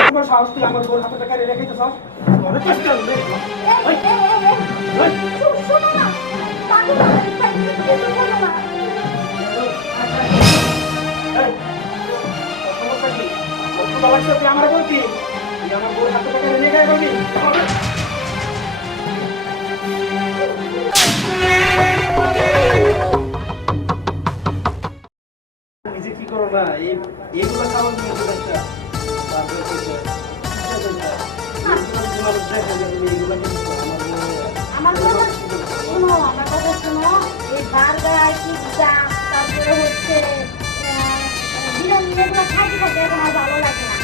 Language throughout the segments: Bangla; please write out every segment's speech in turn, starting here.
তোমার সাহস তুই আমার বোন হাতে টাকা রেখে সাহস অনেক কষ্ট হবে শোনো না, পাগল হয়ে গেছে, কিছু বলো না। এই, তোর এইগুলো খাবার নিয়ে আমার আমার কথা শোনো আমার কথা শোনো। এই বার্গার পিৎজা তারপরে হচ্ছে আহ, বিরিয়ানি এগুলো খাইতে খাইতে এখন ভালো লাগে না।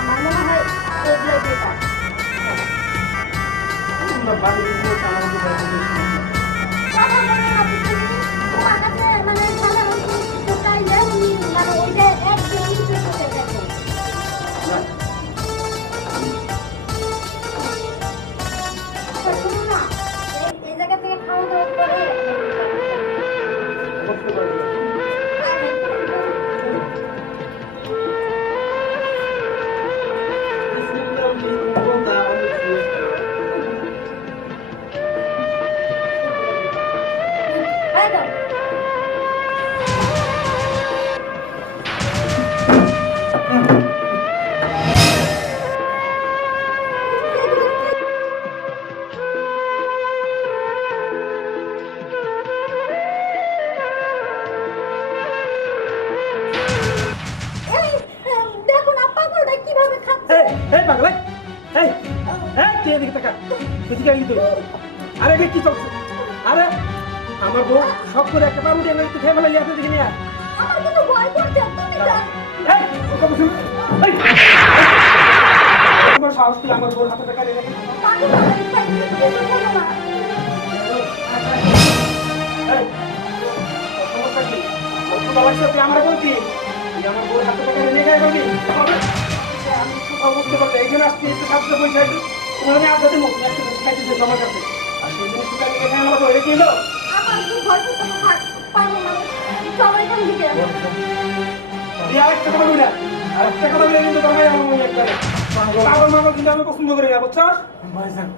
আমার মনে হয় এগুলো এই এই পাগলা এই এই তুই এদিকে তাকা এদিকে আগে তুই আরে এদিকে কি চলছে? আরে আমার বউ সব করে একটা পাউরুটি এনে তুই খেয়ে ফেলে লিয়ে আসতে দেখি নিয়ে আমার কিন্তু ভয় করছে তুমি যাও এই ও শুন এই তোমার সাহস তুই আমার বউর হাতে টাকা রেখে। পাগল গেছে, কিছু বলো না। এই তোর সমস্যা কি? তোর ক্ষুধা লাগছে তুই আমার বউর হাতে টাকা রেখে খাই বুঝতে পারছি এখানে আসছি একটু সাহায্য পয়সা একটু তোমার আমি আড্ডা একটা জিনিস খাইতে চাইছো আমার কাছে। আর সেই জিনিসটা আমি এখানে আমার ধরে কি হলো আমার কি ভয় করছে না থাক পাগল না। সবাই এখান থেকে তুই আরেকটা কথা বলবি না। আরেকটা কথা বলে কিন্তু তোমায় আমার মনে একবারে। পাগল মাগল কিন্তু আমি পছন্দ করি না বুঝছস ভাইজান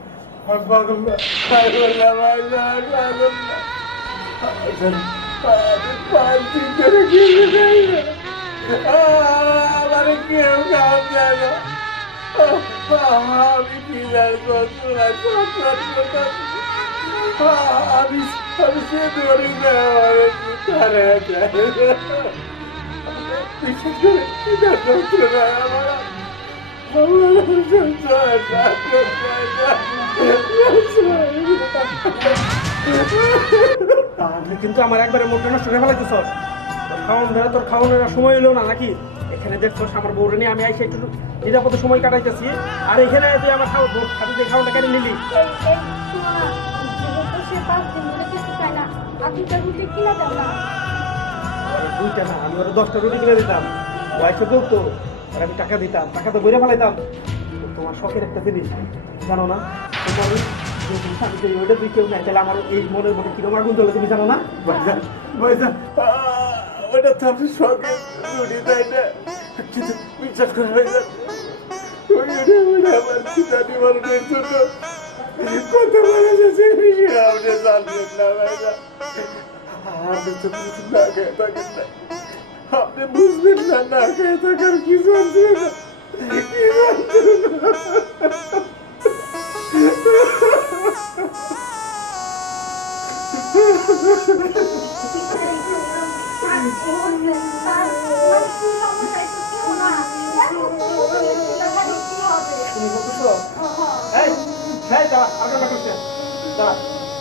পাগল না পাগল না ভাইজান পাগল না ভাইজান। আমি পাঁচ দিন ধরে কিছু খাই না আমার কেউ যায় আমি আমি আমি সে ধরে কিন্তু আমার একবারে মোটা নষ্ট করে ফেলাইতেছস। তোর খাওয়ান ধরে তোর খাওয়ানোর সময় হলো না, নাকি? এখানে দেখছস আমার বউরে নিয়ে আমি আইসা একটু নিরাপদে সময় কাটাইতেছি। আর এখানে তুই আমার খাওয়া বউ খাতে খাওয়াটা কেন নিলি দুইটা না, আমি ওরা দশটা রুটি কিনে দিতাম। বয়সে বলতো, আর আমি টাকা দিতাম টাকা তো বইরে ফেলাইতাম। তোমার শখের একটা জিনিস, জানো না? তোমার যে ওইটা তুই কেউ নেয়, তাহলে আমার এই মনের মধ্যে কিরম আগুন জ্বলে তুমি জানো না? ওটা তো আমি শখে রুটি তাই না? কিন্তু বিশ্বাস করে ওটা ওটা আমার পিতা নিবারণের জন্য কত বড় যে বিষয় আপনি জানবেন না ভাইজান আপনি তো না খেয়ে থাকেন না। আপনি বুঝবেন না না খেয়ে থাকার কি জানছে না? দাঁড়া কেউ খাইছে না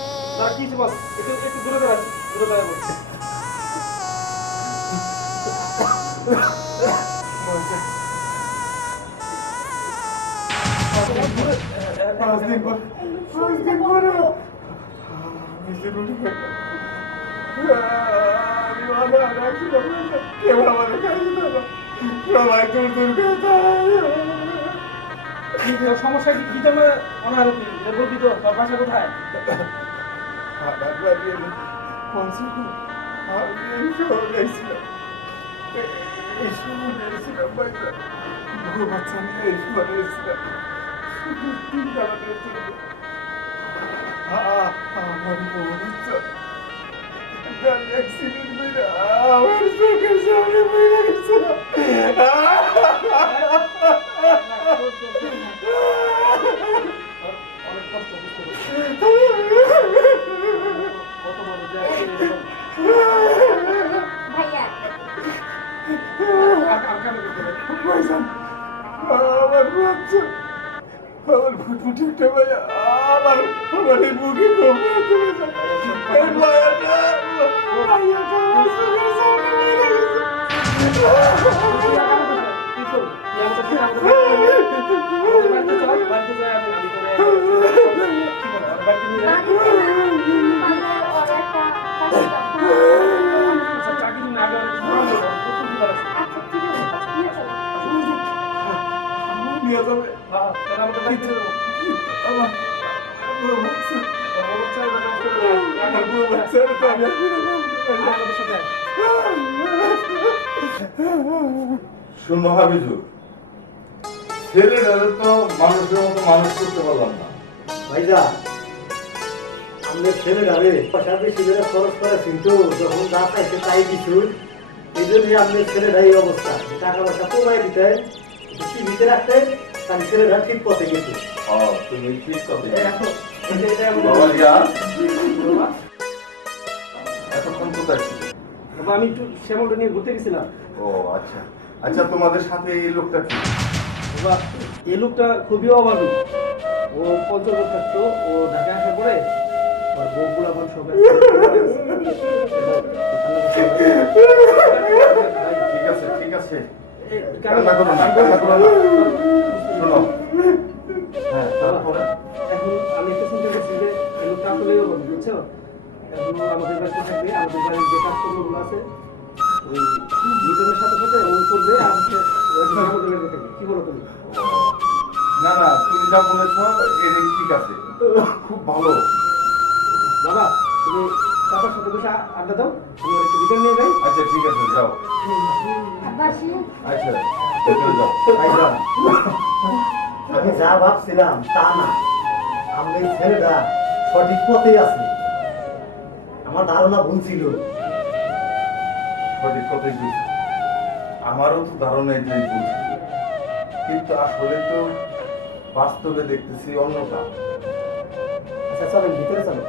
সবাই দূর দূর খেতে কি তোর সমস্যা কি কি জন্য অনারতি বলবি তো তোর বাসা কোথায়? আমার বাড়ি আমি এই শহর গেছিলাম এই শহর গেছিলাম ভাইজান বউ বাচ্চা নিয়ে এই শহর গেছিলাম তিন আমার বাচ্চা আমার ফুটফুটে একটা ভাইয়া আমার আমার এই বুকে খুব শোনো হাবিজু ছেলেটারে তো মানুষের মতো মানুষ করতে পারলাম না। ভাইজা আমাদের ছেলেটারে পয়সা বেশি করে খরচ করে কিন্তু যখন যা পাইছে তাই কিছু এই জন্যই আমাদের ছেলেটা এই অবস্থা। টাকা পয়সা কমাই দিতে টিভিতে রাখতে তার ছেলেটা ঠিক পথে গেছে। তুমি ঠিক কথা আমি একটু শ্যামলটা নিয়ে ঘুরতে গেছিলাম। ও আচ্ছা। আচ্ছা তোমাদের সাথে এই লোকটা কি? এই লোকটা খুবই অভাবী ও পঞ্চগড় থাকতো ও ঢাকা বোন সবাই ঠিক আছে ঠিক আছে। কান্না করো না কান্না করো না। শোনো। থাকবে আমাদের বাড়ির যে কাজকর্মগুলো আছে ওই দুজনের সাথে সাথে ও করবে আর কি বলো তুমি? না না তুমি যা বলেছ এটা ঠিক আছে। খুব ভালো। বাবা তুমি চাপার সাথে বসে আড্ডা দাও আমি ওর একটু বিকেল নিয়ে যাই। আচ্ছা ঠিক আছে যাও। আচ্ছা যাও। আমি যা ভাবছিলাম তা না। আমাদের ছেলেটা সঠিক পথেই আছে। আমার ধারণা ভুল ছিল। সঠিক কথাই বলছি। আমারও তো ধারণা এটাই বলছি কিন্তু আসলে তো বাস্তবে দেখতেছি অন্যটা। আচ্ছা চলেন ভিতরে চলো